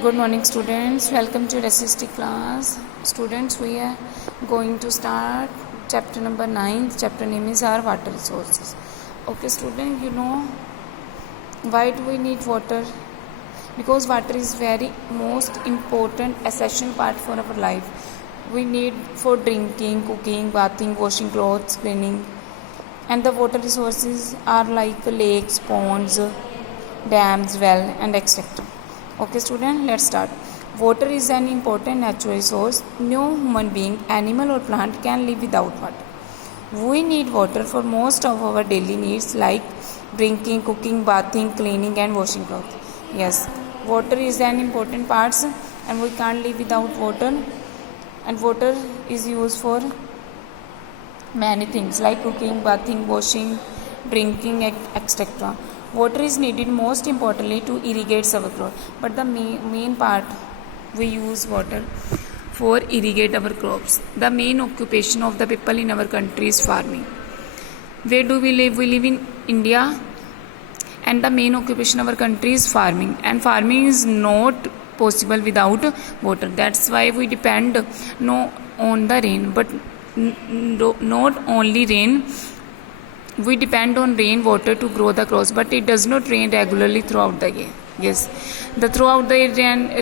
Good morning, students. Welcome to SST class. Students, we are going to start chapter number 9. Chapter name is our water resources. Okay, student, you know why do we need water? Because water is very most important essential part for our life. We need for drinking, cooking, bathing, washing clothes, cleaning. And the water resources are like lakes, ponds, dams, well, and etc. Okay, student, let's start. Water is an important natural resource. No human being, animal, or plant can live without water. We need water for most of our daily needs like drinking, cooking, bathing, cleaning, and washing clothes. Yes, water is an important part, and we can't live without water. And water is used for many things like cooking, bathing, washing, drinking, etc. Water is needed most importantly to irrigate our crops. But the main part we use water for irrigate our crops. The main occupation of the people in our country is farming. Where do we live? We live in India, and the main occupation of our country is farming. And farming is not possible without water. That's why we depend on the rain, but not only rain. We depend on rainwater to grow the crops, but it does not rain regularly throughout the year. Yes, the throughout the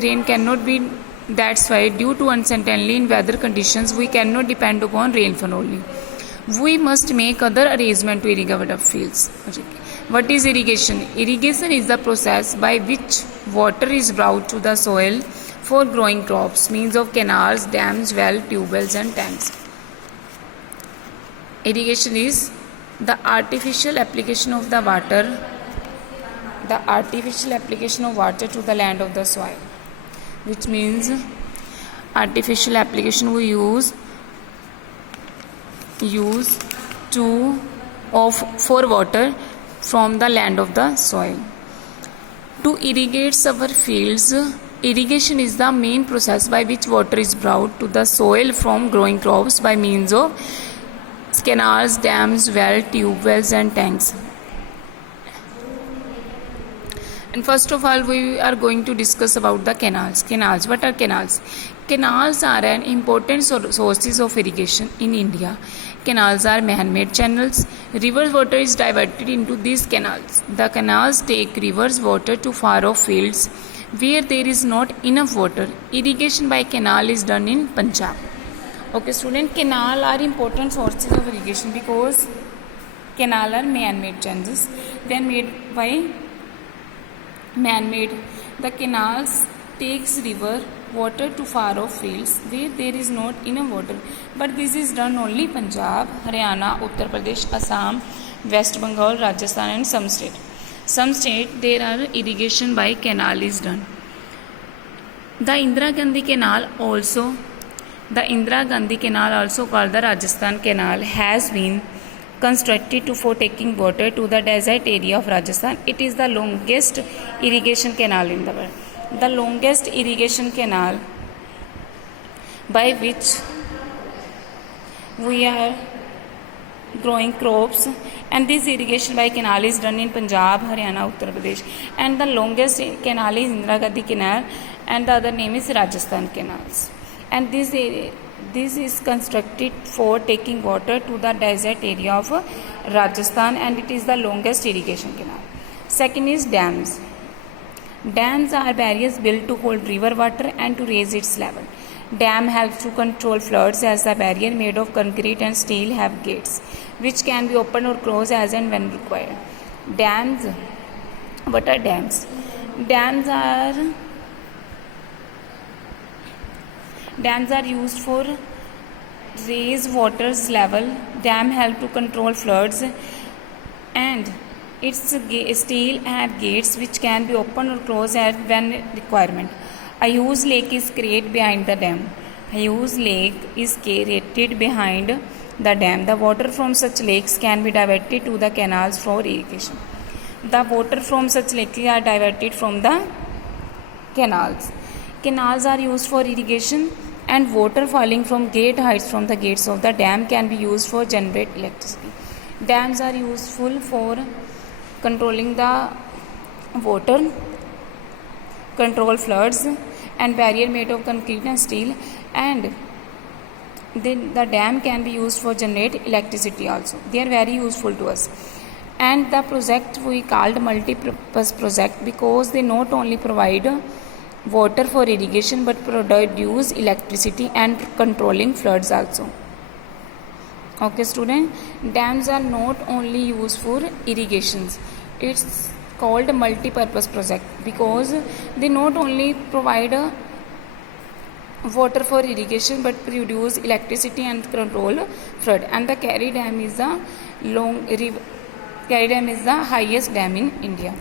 rain cannot be. That's why, due to uncertainty in weather conditions, we cannot depend upon rainfall only. We must make other arrangement to irrigate our fields. What is irrigation? Irrigation is the process by which water is brought to the soil for growing crops, means of canals, dams, wells, tube wells, and tanks. Irrigation is the artificial application of water to the land of the soil, which means artificial application we use for water from the land of the soil to irrigate our fields. Irrigation is the main process by which water is brought to the soil from growing crops by means of canals, dams, wells, tube wells, and tanks. And first of all, we are going to discuss about the canals. Canals. What are canals? Canals are an important sources of irrigation in India. Canals are man-made channels. River water is diverted into these canals. The canals take rivers water to far-off fields where there is not enough water. Irrigation by canal is done in Punjab. Okay, student, canal are important sources of irrigation because canal are man-made channels. They are made by man-made. The canals takes river water to far-off fields where there is not enough water. But this is done only Punjab, Haryana, Uttar Pradesh, Assam, West Bengal, Rajasthan, and some state. Some state there are irrigation by canal is done. The Indira Gandhi Canal, also called the Rajasthan Canal, has been constructed for taking water to the desert area of Rajasthan. It is the longest irrigation canal in the world. The longest irrigation canal by which we are growing crops, and this irrigation by canal is done in Punjab, Haryana, Uttar Pradesh. And the longest canal is Indira Gandhi Canal, and the other name is Rajasthan Canals. And this is constructed for taking water to the desert area of Rajasthan, and it is the longest irrigation canal. Second is dams. Dams are barriers built to hold river water and to raise its level. Dam helps to control floods as the barrier made of concrete and steel have gates which can be opened or closed as and when required. Dams. What are dams? Dams are used for raise water's level. Dam help to control floods, and its steel have gates which can be opened or closed at when requirement. A huge lake is created behind the dam. The water from such lakes can be diverted to the canals for irrigation. The water from such lakes are diverted from the canals. Canals are used for irrigation, and water falling from great heights from the gates of the dam can be used for generate electricity. Dams are useful for controlling the water control floods, and barrier made of concrete and steel, and then the dam can be used for generate electricity also. They are very useful to us. And the project we called multi-purpose project because they not only provide water for irrigation but produce electricity and controlling floods also. Okay student, dams are not only used for irrigations. It's called multi-purpose project because they not only provide water for irrigation but produce electricity and control flood. And the Kerry Dam is the Kerry Dam is the highest dam in India.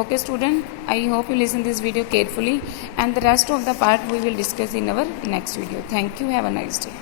Okay student, I hope you listen this video carefully, and the rest of the part we will discuss in our next video. Thank you. Have a nice day.